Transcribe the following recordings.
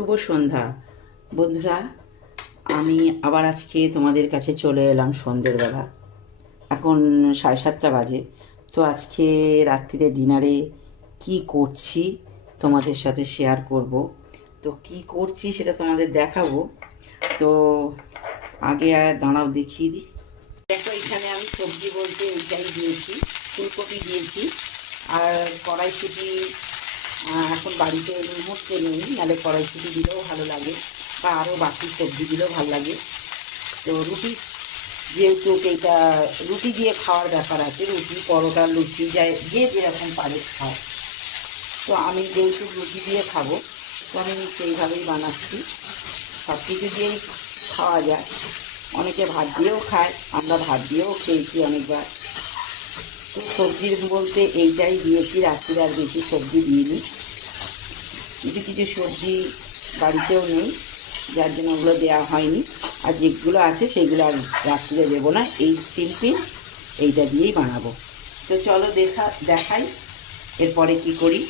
শুভ সন্ধ্যা বন্ধুরা। আমি আবার আজকে তোমাদের কাছে চলে এলাম সন্ধ্যের বেলা। এখন 7:30 বাজে। তো আজকে রাত্রিরে ডিনারে কি করছি তোমাদের সাথে শেয়ার করব। তো কি করছি সেটা তোমাদের দেখাবো। তো আগে দাঁড়াও দেখিয়ে দিই। দেখো, এখানে আমি সবজি বলতে এইটাই দিয়েছি, ফুলকপি দিয়েছি আর কড়াইশুঁটি। এখন বাড়িতে এই মুহূর্তে নেই, নাহলে কড়াইশুঁটি দিলেও ভালো লাগে বা আরও বাকি সবজি দিলেও ভালো লাগে। তো রুটি, যেহেতু এইটা রুটি দিয়ে খাওয়ার ব্যাপার আছে, রুটি পরোটা লুচি যায় যে যেরকম পারে খায়। তো আমি যেহেতু রুটি দিয়ে খাবো, তো আমি সেইভাবেই বানাচ্ছি। সব কিছু দিয়েই খাওয়া যায়, অনেকে ভাত দিয়েও খায়, আমরা ভাত দিয়েও খেয়েছি অনেকবার। তো সবজির বলতে এইটাই দিয়েছি, রাত্রিরে আর বেশি সবজি দিইনি। কিছু কিছু সবজি বাড়িতেও নেই, যার জন্য ওগুলো দেওয়া হয়নি। আর যেগুলো আছে সেগুলো আর রাত্রিরে দেবো না, এই সিম্পল এইটা দিয়েই বানাবো। তো চলো দেখাই এরপরে কি করি।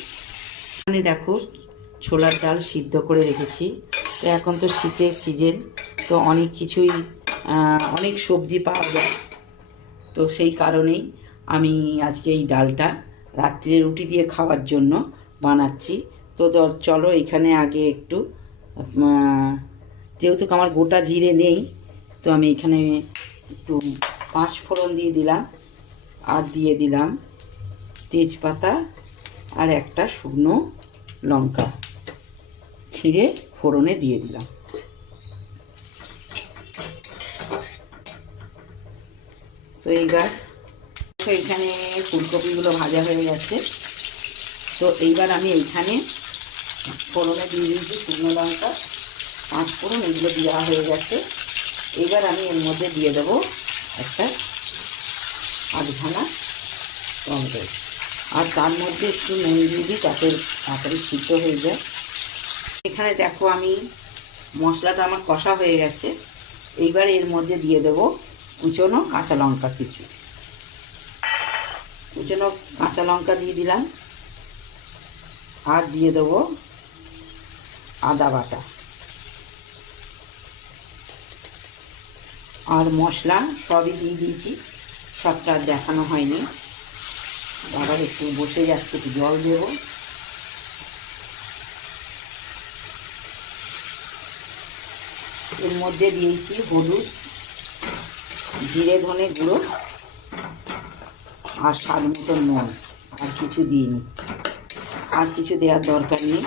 এখানে দেখো, ছোলার ডাল সিদ্ধ করে রেখেছি। তো এখন তো শীতের সিজন, তো অনেক কিছুই অনেক সবজি পাওয়া যায়। তো সেই কারণেই আমি আজকে এই ডালটা রাত্রিরে রুটি দিয়ে খাওয়ার জন্য বানাচ্ছি। তো চলো, এখানে আগে একটু যেহেতু আমার গোটা জিরে নেই, তো আমি এখানে একটু 5 ফোড়ন দিয়ে দিলাম, আর দিয়ে দিলাম তেজপাতা আর একটা শুকনো লঙ্কা ছিঁড়ে ফোড়নে দিয়ে দিলাম। তো এইবার এইখানে ফুলকপিগুলো ভাজা হয়ে গেছে। তো এইবার আমি এইখানে ফোড়নে দিয়ে দিয়েছি শুকনো লঙ্কা, 5 ফোড়ন, এগুলো দেওয়া হয়ে গেছে। এইবার আমি এর মধ্যে দিয়ে দেবো একটা আধখানা টমেটো, আর তার মধ্যে একটু নুন দিয়ে দিই, তাতে তাড়াতাড়ি সিদ্ধ হয়ে যায়। এখানে দেখো, আমি মশলাটা আমার কষা হয়ে গেছে। এইবার এর মধ্যে দিয়ে দেবো কুচনো কাঁচা লঙ্কা, কুচনো কাঁচা লঙ্কা দিয়ে দিলাম, আর দিয়ে দেবো আদা বাটা আর মশলা সবই দিয়ে দিয়েছি। সবটা দেখানো হয়নি, আবার একটু বসে যাচ্ছে, একটু জল দেব। এর মধ্যে দিয়েছি হলুদ, জিরে ধনে গুঁড়ো আর স্বাদ মতো নুন। আর কিছু দিইনি, আর কিছু দেওয়ার দরকার নেই।